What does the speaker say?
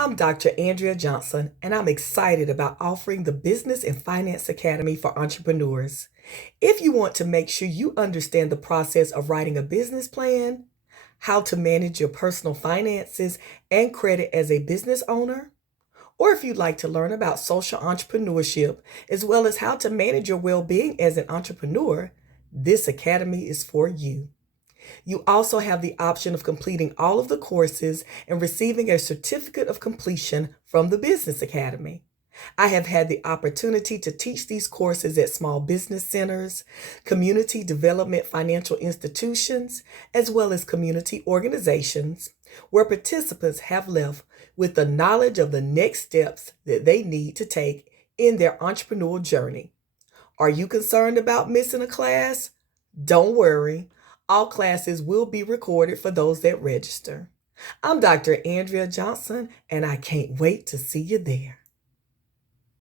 I'm Dr. Andrea Johnson, and I'm excited about offering the Business and Finance Academy for entrepreneurs. If you want to make sure you understand the process of writing a business plan, how to manage your personal finances and credit as a business owner, or if you'd like to learn about social entrepreneurship as well as how to manage your well being as an entrepreneur, this academy is for you. You also have the option of completing all of the courses and receiving a certificate of completion from the Business Academy. I have had the opportunity to teach these courses at small business centers, community development financial institutions, as well as community organizations, where participants have left with the knowledge of the next steps that they need to take in their entrepreneurial journey. Are you concerned about missing a class? Don't worry, all classes will be recorded for those that register. I'm Dr. Andrea Johnson, and I can't wait to see you there.